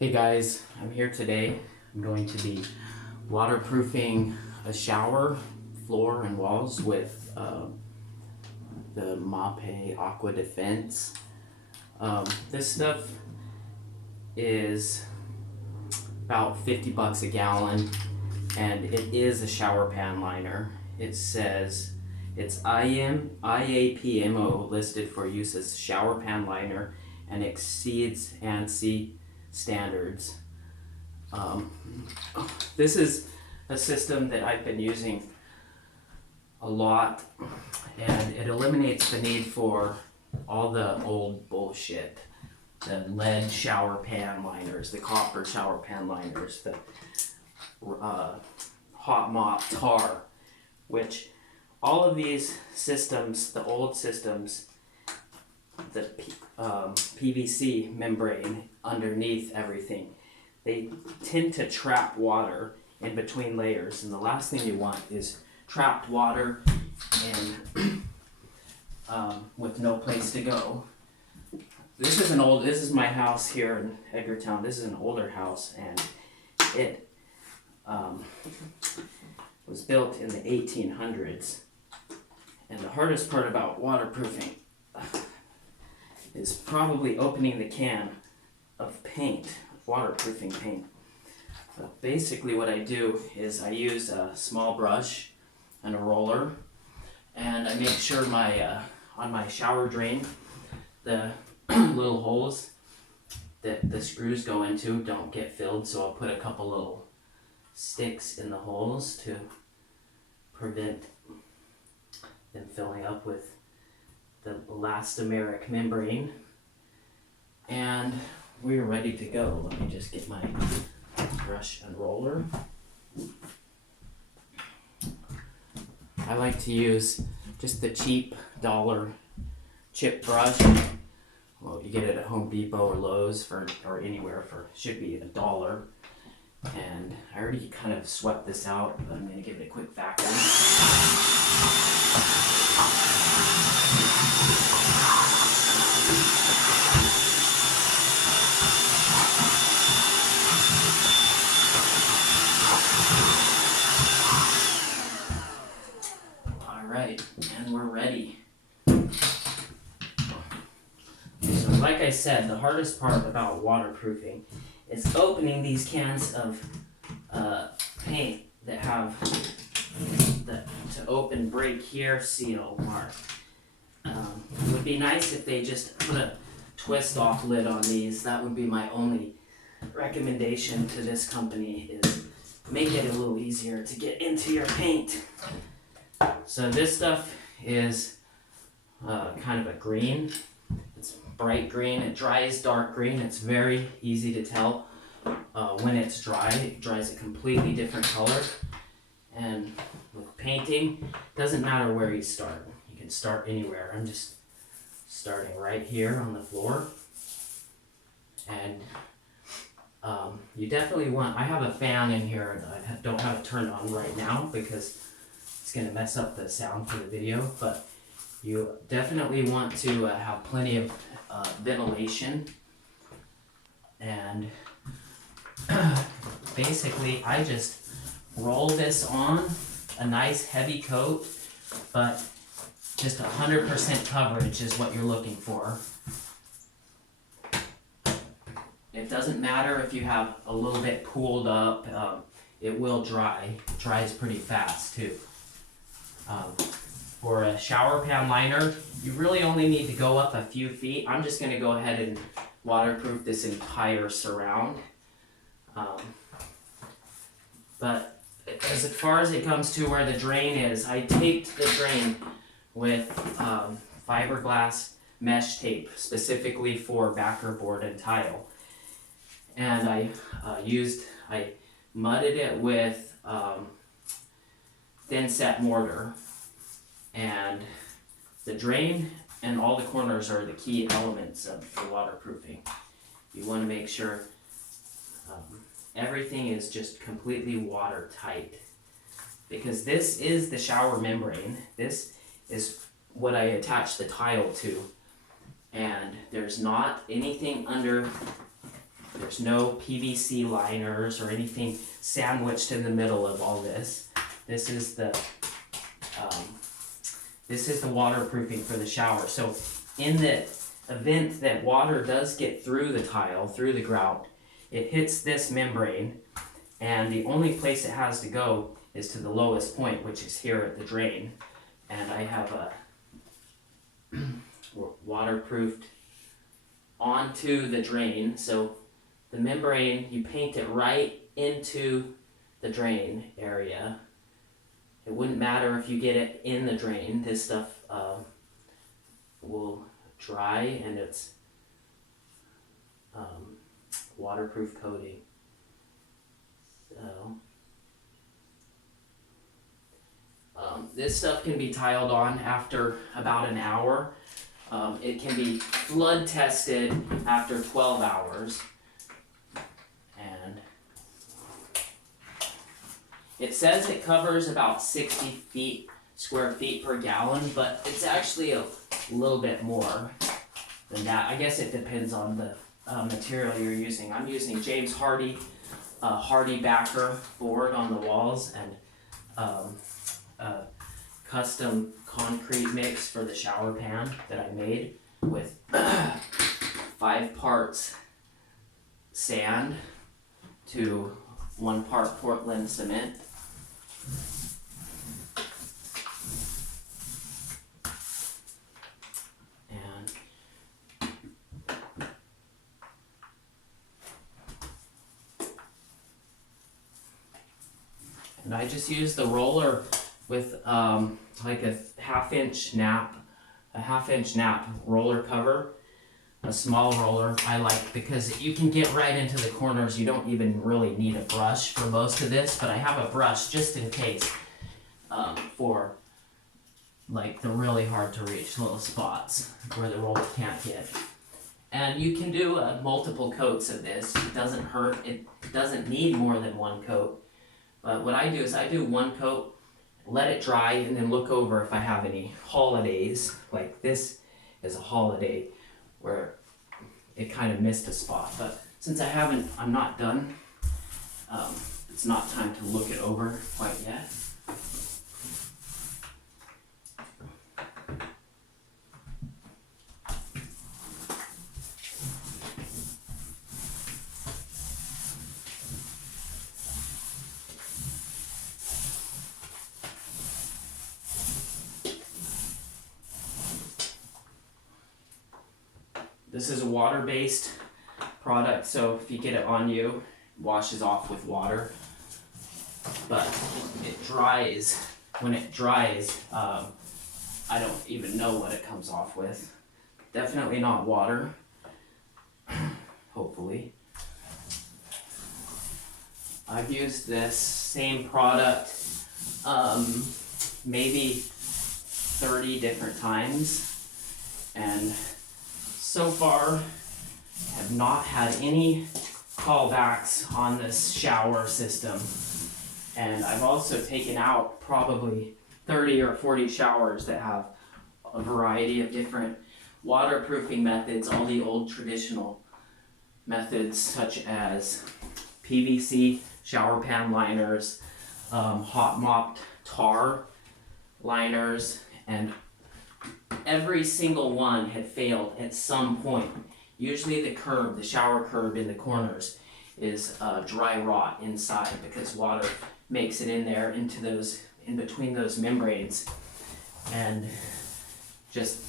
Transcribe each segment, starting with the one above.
Hey guys, I'm here today. I'm going to be waterproofing a shower, floor, and walls with the Mapei Aquadefense. This stuff is about 50 bucks a gallon, and it is a shower pan liner. It says it's IAPMO listed for use as shower pan liner and exceeds ANSI standards. This is a system that I've been using a lot, and it eliminates the need for all the old bullshit. The lead shower pan liners, the copper shower pan liners, the hot mop tar, which all of these systems, the old systems, the PVC membrane underneath everything, they tend to trap water in between layers, and the last thing you want is trapped water and with no place to go. This is my house here in Edgartown. This is an older house, and it was built in the 1800s. And the hardest part about waterproofing is probably opening the can of paint, waterproofing paint. But basically what I do is I use a small brush and a roller, and I make sure on my shower drain, the little holes that the screws go into don't get filled, so I'll put a couple little sticks in the holes to prevent them filling up with the elastomeric membrane. And we're ready to go. Let me just get my brush and roller. I like to use just the cheap dollar chip brush. Well, you get it at Home Depot or Lowe's or anywhere should be $1. And I already kind of swept this out, but I'm going to give it a quick vacuum. Alright, and we're ready. So like I said, the hardest part about waterproofing is opening these cans of paint that have the to open break here seal mark. It would be nice if they just put a twist off lid on these. That would be my only recommendation to this company, is make it a little easier to get into your paint. So this stuff is kind of a green. It's bright green. It dries dark green. It's very easy to tell when it's dry. It dries a completely different color. And with painting, it doesn't matter where you start. You can start anywhere. I'm just starting right here on the floor. And you definitely want, I have a fan in here, and I don't have it turned on right now because it's going to mess up the sound for the video, but you definitely want to have plenty of ventilation. And basically I just roll this on a nice heavy coat, but just 100% coverage is what you're looking for. It doesn't matter if you have a little bit pooled up, it will dry. It dries pretty fast too. For a shower pan liner, you really only need to go up a few feet. I'm just going to go ahead and waterproof this entire surround. But as far as it comes to where the drain is, I taped the drain with fiberglass mesh tape specifically for backer board and tile. And I mudded it with thin set mortar. And the drain and all the corners are the key elements of the waterproofing. You want to make sure everything is just completely watertight, because this is the shower membrane. This is what I attach the tile to, and there's not anything under There's no PVC liners or anything sandwiched in the middle of all this. This is the waterproofing for the shower. So in the event that water does get through the tile, through the grout, it hits this membrane, and the only place it has to go is to the lowest point, which is here at the drain. And I have a waterproofed onto the drain. So the membrane, you paint it right into the drain area. It wouldn't matter if you get it in the drain. This stuff will dry, and it's waterproof coating. So this stuff can be tiled on after about an hour. It can be flood tested after 12 hours. And it says it covers about 60 square feet per gallon, but it's actually a little bit more than that. I guess it depends on the material you're using. I'm using James Hardy backer board on the walls, and custom concrete mix for the shower pan that I made with 5 parts sand to 1 part Portland cement. And I just use the roller with like a half-inch nap roller cover, a small roller I like, because you can get right into the corners. You don't even really need a brush for most of this, but I have a brush just in case for like the really hard to reach little spots where the roller can't get. And you can do multiple coats of this. It doesn't hurt. It doesn't need more than 1 coat. But what I do is I do 1 coat, let it dry, and then look over if I have any holidays. Like this is a holiday where it kind of missed a spot. But since I'm not done, it's not time to look it over quite yet. This is a water-based product, so if you get it on you, it washes off with water. But it dries. When it dries, I don't even know what it comes off with. Definitely not water. Hopefully. I've used this same product maybe 30 different times, and so far have not had any callbacks on this shower system. And I've also taken out probably 30 or 40 showers that have a variety of different waterproofing methods, all the old traditional methods such as PVC shower pan liners, hot mopped tar liners, and every single one had failed at some point. Usually the shower curb in the corners is dry rot inside because water makes it in there in between those membranes, and just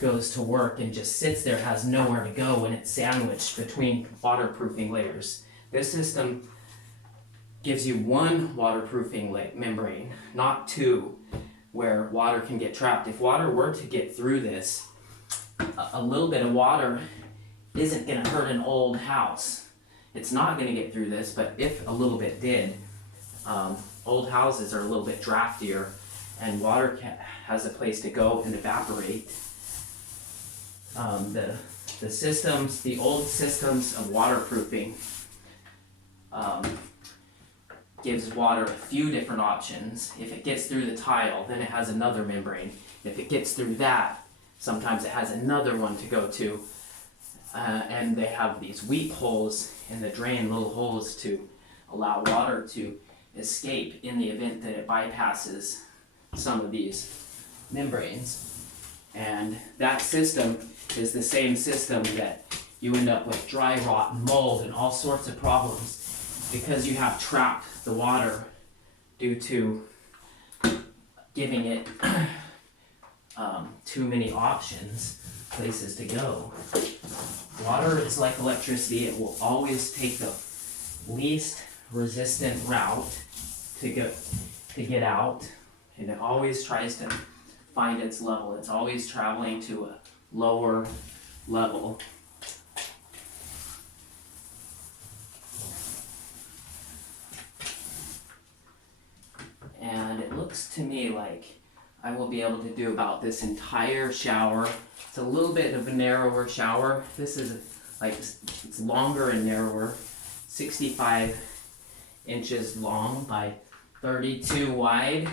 goes to work and just sits there, has nowhere to go when it's sandwiched between waterproofing layers. This system gives you 1 waterproofing membrane, not 2, where water can get trapped. If water were to get through this, a little bit of water isn't going to hurt an old house. It's not going to get through this, but if a little bit did, old houses are a little bit draftier, and water has a place to go and evaporate. The old systems of waterproofing gives water a few different options. If it gets through the tile, then it has another membrane. If it gets through that, sometimes it has another one to go to. and they have these weep holes in the drain, little holes to allow water to escape in the event that it bypasses some of these membranes. And that system is the same system that you end up with dry rot and mold and all sorts of problems because you have trapped the water due to giving it too many options, places to go. Water is like electricity. It will always take the least resistant route to get out, and it always tries to find its level. It's always traveling to a lower level. And it looks to me like I will be able to do about this entire shower. It's a little bit of a narrower shower. This is like, it's longer and narrower, 65 inches long by 32 wide.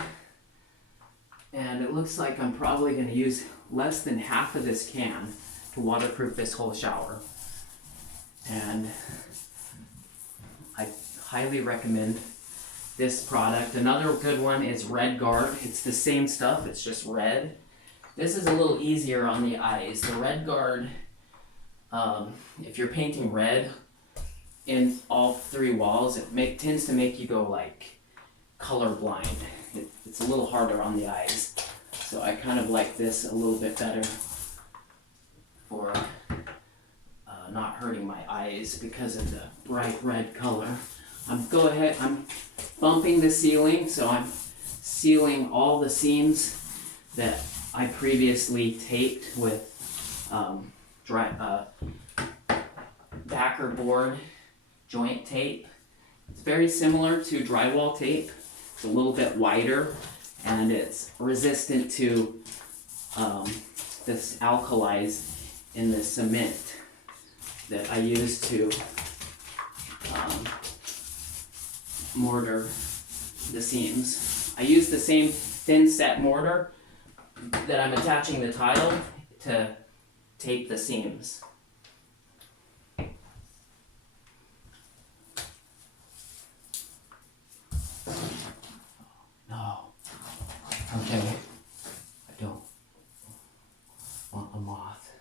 And it looks like I'm probably going to use less than half of this can to waterproof this whole shower. And I highly recommend this product. Another good one is Red Guard. It's the same stuff, it's just red. This is a little easier on the eyes. The Red Guard, if you're painting red in all three walls, it tends to make you go like colorblind. It's a little harder on the eyes. So I kind of like this a little bit better for not hurting my eyes because of the bright red color. I'm bumping the ceiling, so I'm sealing all the seams that I previously taped with backer board joint tape. It's very similar to drywall tape. It's a little bit wider and it's resistant to this alkalis in the cement that I use to mortar the seams. I use the same thin set mortar that I'm attaching the tile to tape the seams. No. Okay. I don't want a moth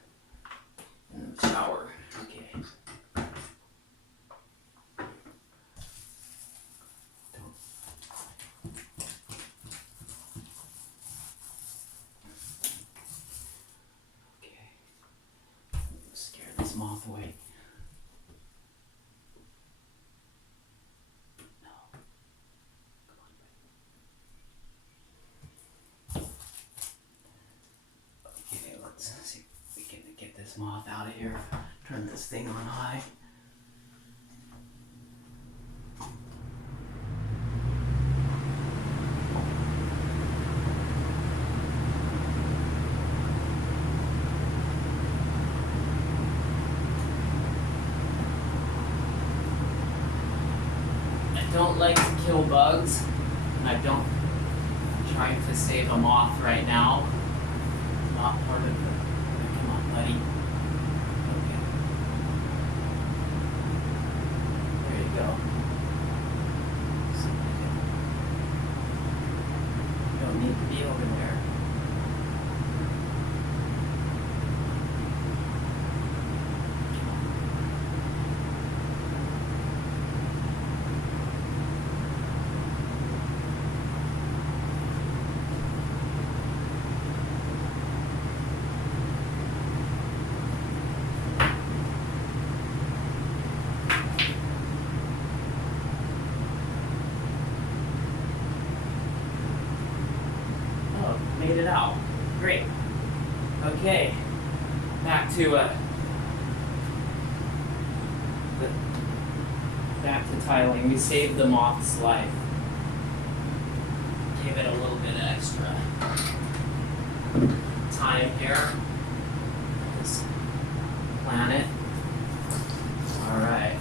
in the shower. Okay. Moth away. No. Come on. Okay, let's see if we can get this moth out of here. Turn this thing on high. Don't like to kill bugs, and I'm trying to save a moth right now. Not part of the. Come on, buddy. Okay. There you go. You don't need to be over there. Made it out. Great. Okay. Back to tiling. We saved the moth's life. Give it a little bit of extra time here. This planet. All right.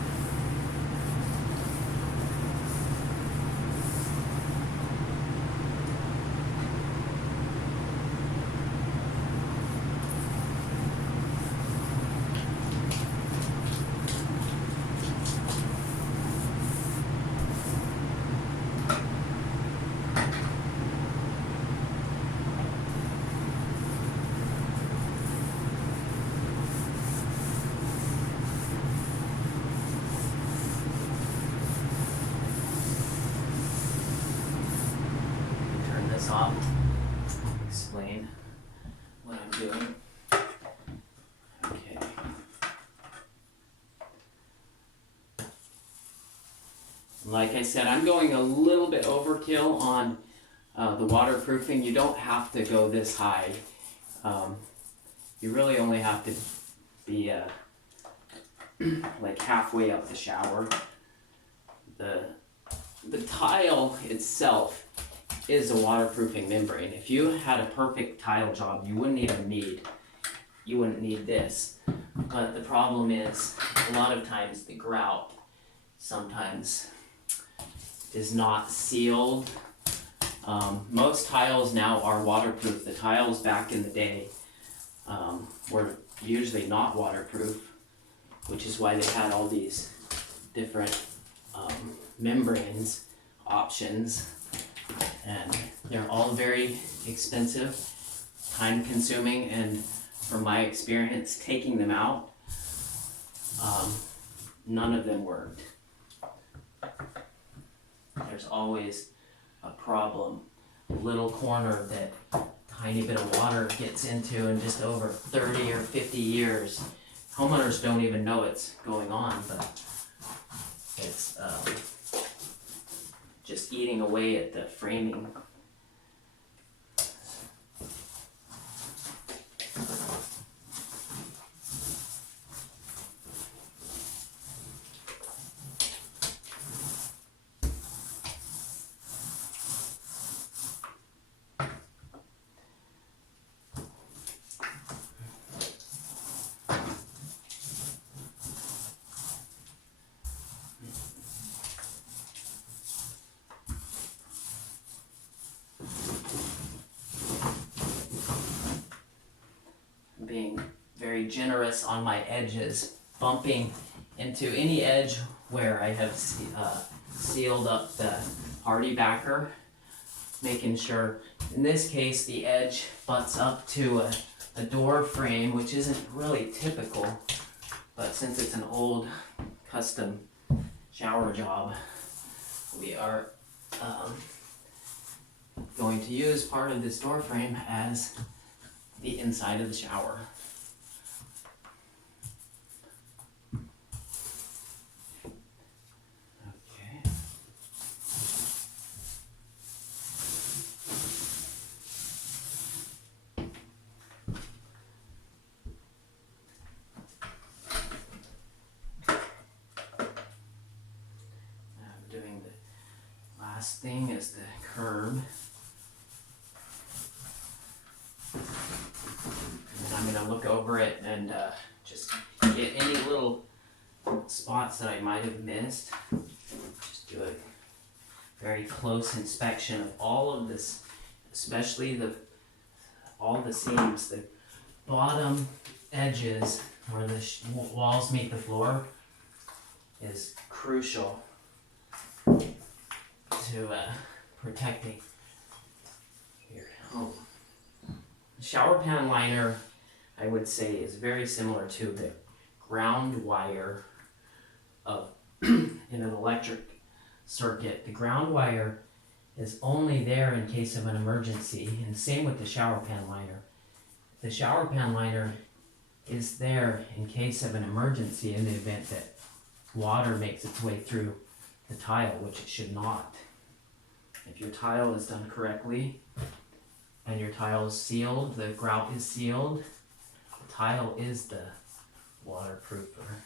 doing. Okay. Like I said, I'm going a little bit overkill on the waterproofing. You don't have to go this high. You really only have to be like halfway up the shower. The tile itself is a waterproofing membrane. If you had a perfect tile job, you wouldn't need this. But the problem is, a lot of times the grout sometimes is not sealed. Most tiles now are waterproof. The tiles back in the day were usually not waterproof, which is why they had all these different membranes options, and they're all very expensive, time consuming, and from my experience taking them out, none of them worked. There's always a problem, a little corner that tiny bit of water gets into, and just over 30 or 50 years, homeowners don't even know it's going on, but it's just eating away at the framing. Being very generous on my edges, bumping into any edge where I have sealed up the hardy backer, making sure, in this case, the edge butts up to a door frame, which isn't really typical, but since it's an old custom shower job, we are going to use part of this door frame as the inside of the shower. Okay. I'm doing the last thing is the curb. I'm going to look over it and just get any little spots that I might have missed. Just do a very close inspection of all of this, especially all the seams, the bottom edges where the walls meet the floor is crucial to protecting your home. Shower pan liner, I would say, is very similar to the ground wire of in an electric circuit. The ground wire is only there in case of an emergency, and same with the shower pan liner. The shower pan liner is there in case of an emergency in the event that water makes its way through the tile, which it should not. If your tile is done correctly and your tile is sealed, the grout is sealed, the tile is the waterproofer.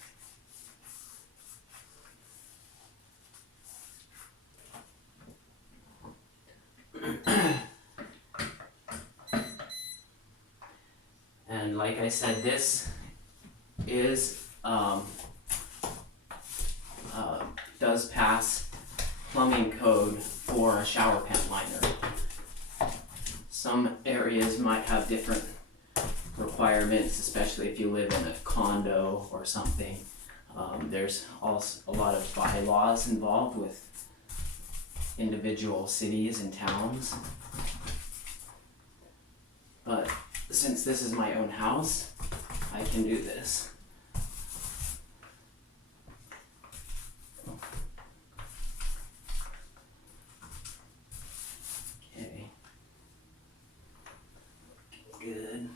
And like I said, this is does pass plumbing code for a shower pan liner. Some areas might have different requirements, especially if you live in a condo or something. There's also a lot of bylaws involved with individual cities and towns. But since this is my own house, I can do this. Okay. Good.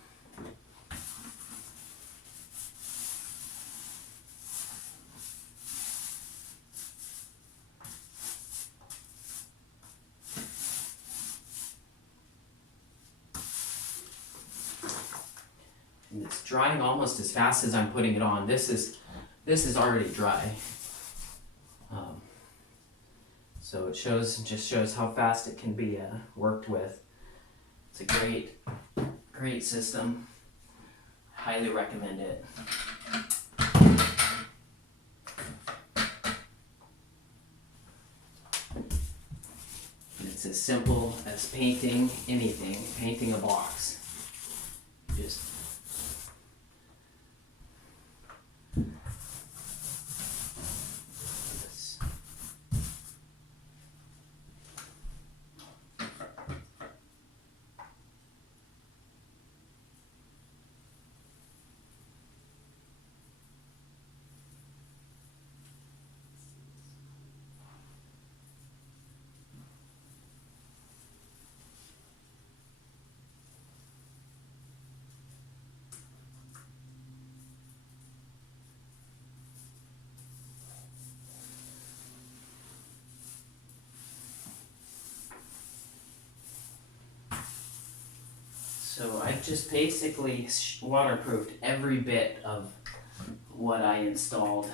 it's drying almost as fast as I'm putting it on. This is already dry. So it just shows how fast it can be worked with. It's a great system. Highly recommend it. And it's as simple as painting anything, painting a box. Just this. So I've just basically waterproofed every bit of what I installed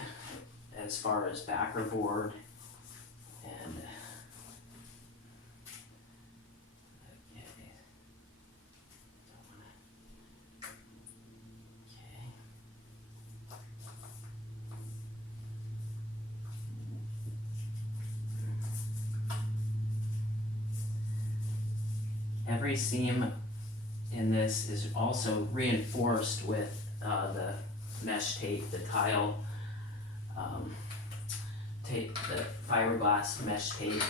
as far as backer board and every seam in this is also reinforced with the mesh tape, the tile tape, the fiberglass mesh tape.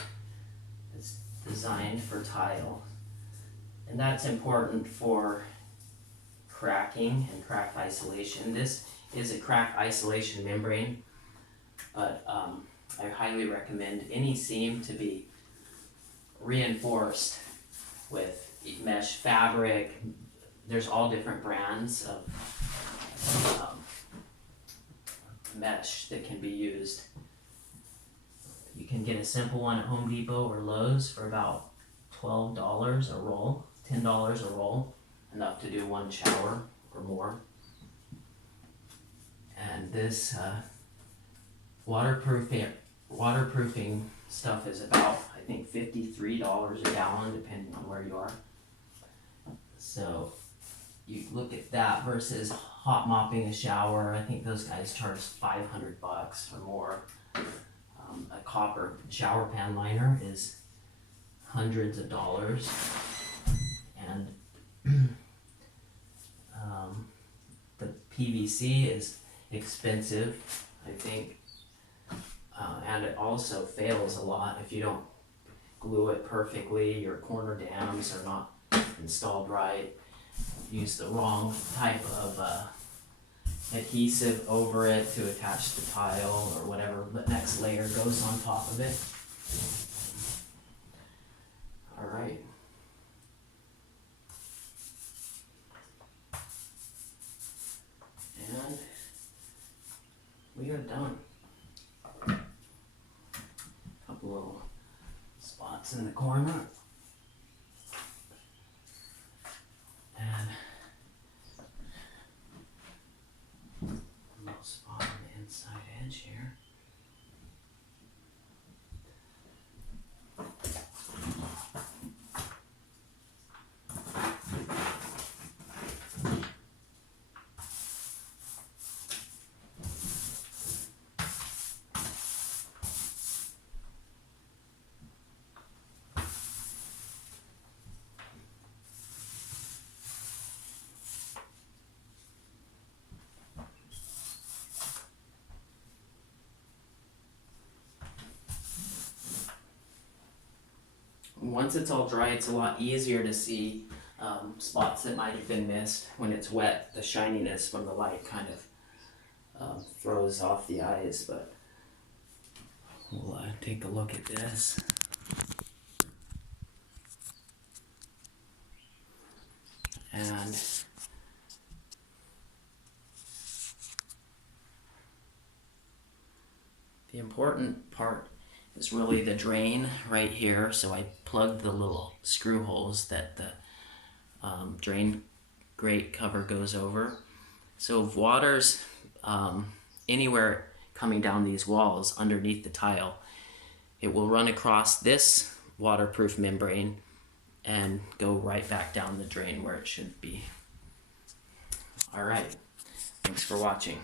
It's designed for tile, and that's important for cracking and crack isolation. This is a crack isolation membrane, but I highly recommend any seam to be reinforced with mesh fabric. There's all different brands of mesh that can be used. You can get a simple one at Home Depot or Lowe's for about $12 a roll, $10 a roll, enough to do one shower or more. And this waterproofing stuff is about, I think, $53 a gallon, depending on where you are. So you look at that versus hot mopping a shower. I think those guys charge $500 or more. A copper shower pan liner is hundreds of dollars, and the PVC is expensive, I think, and it also fails a lot if you don't glue it perfectly. Your corner dams are not installed right. Use the wrong type of adhesive over it to attach the tile or whatever the next layer goes on top of it. Alright. And we are done. Couple little spots in the corner. And a little spot on the inside edge here. Once it's all dry, it's a lot easier to see spots that might have been missed. When it's wet, the shininess from the light kind of throws off the eyes, but we'll take a look at this. And the important part is really the drain right here. So I plugged the little screw holes that the drain grate cover goes over. So if water's anywhere coming down these walls underneath the tile, it will run across this waterproof membrane and go right back down the drain where it should be. All right, thanks for watching.